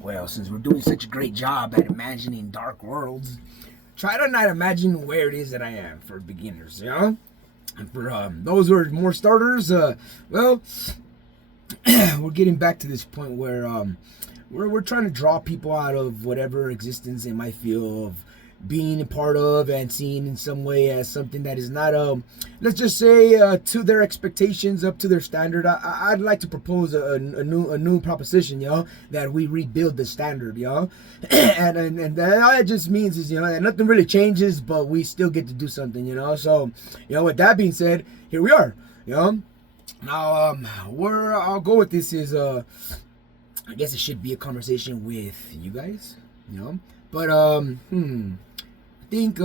Well, since we're doing such a great job at imagining dark worlds, try to not imagine where it is that I am for beginners, you know? And for those who are more starters, well, we're getting back to this point where we're trying to draw people out of whatever existence they might feel of being a part of and seen in some way as something that is not let's just say to their expectations, up to their standard. I'd like to propose a new proposition, you know, that we rebuild the standard, you know. and all that just means is, you know, that nothing really changes, but we still get to do something, you know. So, you know, with that being said, here we are, you know. Now where I'll go with this is I guess it should be a conversation with you guys, you know. But I think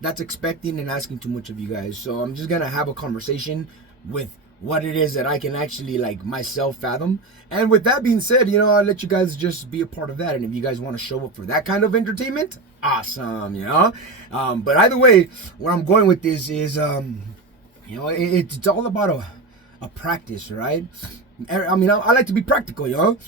that's expecting and asking too much of you guys. So I'm just gonna have a conversation with what it is that I can actually like myself fathom. And with that being said, you know, I'll let you guys just be a part of that. And if you guys want to show up for that kind of entertainment, awesome, you know. But either way, where I'm going with this is you know, it's all about a practice, right? I mean, I like to be practical, you know.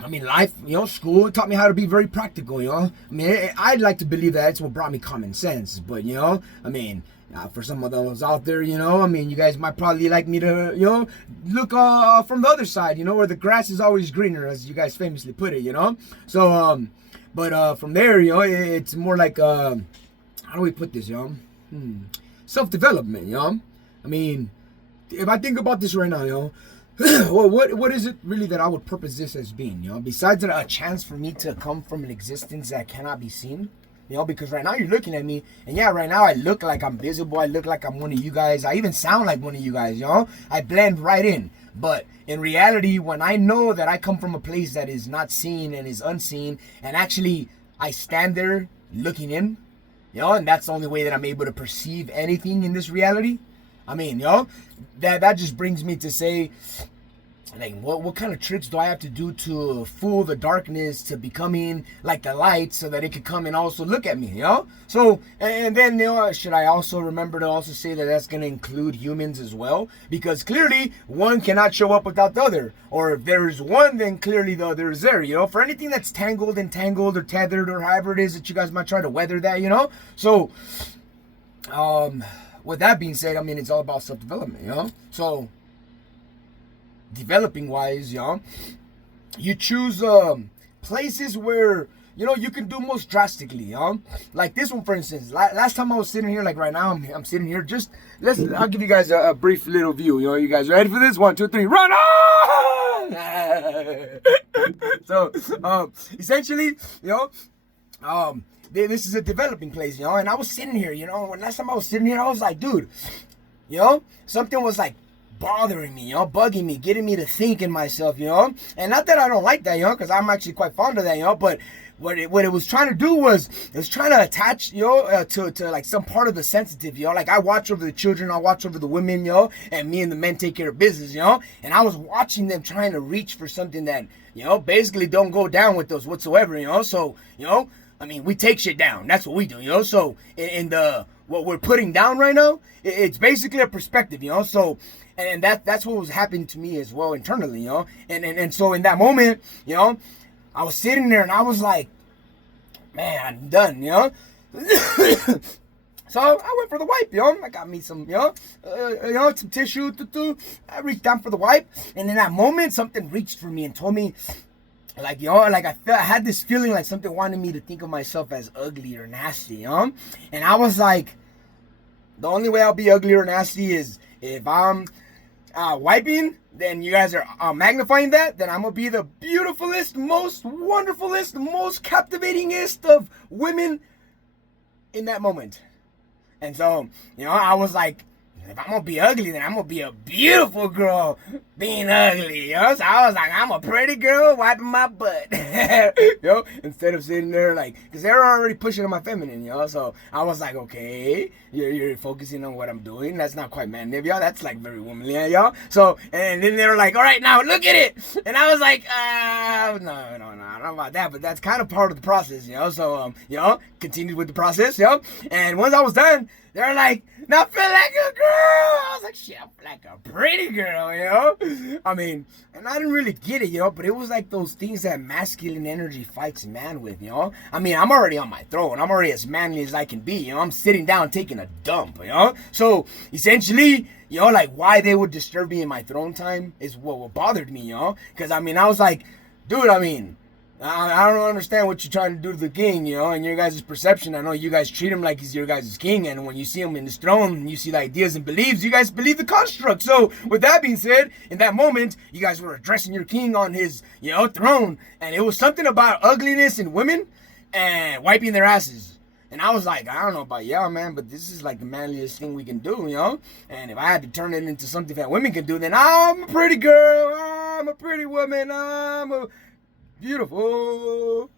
I mean, life, you know, school taught me how to be very practical, you know. I mean, I'd like to believe that it's what brought me common sense. But, you know, I mean, for some of those out there, you know, I mean, you guys might probably like me to, you know, look from the other side, you know, where the grass is always greener, as you guys famously put it, you know. So, but from there, you know, it's more like, how do we put this, you know? Self-development, you know. I mean, if I think about this right now, you know, well, what is it really that I would purpose this as being, you know, besides a chance for me to come from an existence that cannot be seen, you know, because right now you're looking at me, and yeah, right now I look like I'm visible, I look like I'm one of you guys, I even sound like one of you guys, you know, I blend right in. But in reality, when I know that I come from a place that is not seen and is unseen, and actually I stand there looking in, you know, and that's the only way that I'm able to perceive anything in this reality. I mean, you know, that just brings me to say, like, what kind of tricks do I have to do to fool the darkness to becoming like the light so that it could come and also look at me, you know? So, and then, you know, should I also remember to also say that that's going to include humans as well? Because clearly, one cannot show up without the other. Or if there's one, then clearly the other is there, you know? For anything that's tangled, entangled, or tethered, or however it is that you guys might try to weather that, you know? So, with that being said, I mean, it's all about self-development, you know? So, developing wise, you know, you choose places where, you know, you can do most drastically, you know? Like this one, for instance. Last time I was sitting here, like right now, I'm sitting here. Just, I'll give you guys a brief little view, you know? You guys ready for this? 1, 2, 3, run on! So, essentially, you know, this is a developing place, you know, and I was sitting here, you know, when last time I was sitting here, I was like, dude, you know, something was like bothering me, you know, bugging me, getting me to think in myself, you know, and not that I don't like that, you know, because I'm actually quite fond of that, you know, but what it was trying to do was, it was trying to attach, you know, to like some part of the sensitive, you know, like I watch over the children, I watch over the women, you know, and me and the men take care of business, you know, and I was watching them trying to reach for something that, you know, basically don't go down with those whatsoever, you know, so, you know, I mean, we take shit down. That's what we do, you know? So, in the, what we're putting down right now, it's basically a perspective, you know? So, and that's what was happening to me as well internally, you know? And so in that moment, you know, I was sitting there and I was like, man, I'm done, you know? So I went for the wipe, you know? I got me some, you know, some tissue. I reached down for the wipe. And in that moment, something reached for me and told me, like, you know, like I had this feeling like something wanted me to think of myself as ugly or nasty, you know? And I was like, the only way I'll be ugly or nasty is if I'm wiping, then you guys are magnifying that, then I'm going to be the beautifulest, most wonderfulest, most captivatingest of women in that moment. And so, you know, I was like, if I'm gonna be ugly, then I'm gonna be a beautiful girl being ugly, you know? So I was like, I'm a pretty girl wiping my butt, you know? Instead of sitting there like, because they're already pushing on my feminine, you know? So I was like, okay, you're focusing on what I'm doing. That's not quite manly of y'all. That's like very womanly, y'all. So, and then they were like, all right, now look at it. And I was like, no, I don't know about that, but that's kind of part of the process, So, continued with the process, And once I was done, they're like, now feel like a girl. I was like, shit, I feel like a pretty girl, I mean, and I didn't really get it, but it was like those things that masculine energy fights man with, I mean, I'm already on my throne. I'm already as manly as I can be, I'm sitting down taking a dump, So, essentially, like why they would disturb me in my throne time is what bothered me, Because, I mean, I was like, dude, I mean, I don't understand what you're trying to do to the king, and your guys' perception. I know you guys treat him like he's your guys' king, and when you see him in his throne, and you see the ideas and beliefs, you guys believe the construct. So, with that being said, in that moment, you guys were addressing your king on his, throne, and it was something about ugliness in women and wiping their asses. And I was like, I don't know about y'all, man, but this is like the manliest thing we can do, And if I had to turn it into something that women can do, then I'm a pretty girl, I'm a pretty woman, I'm a beautiful.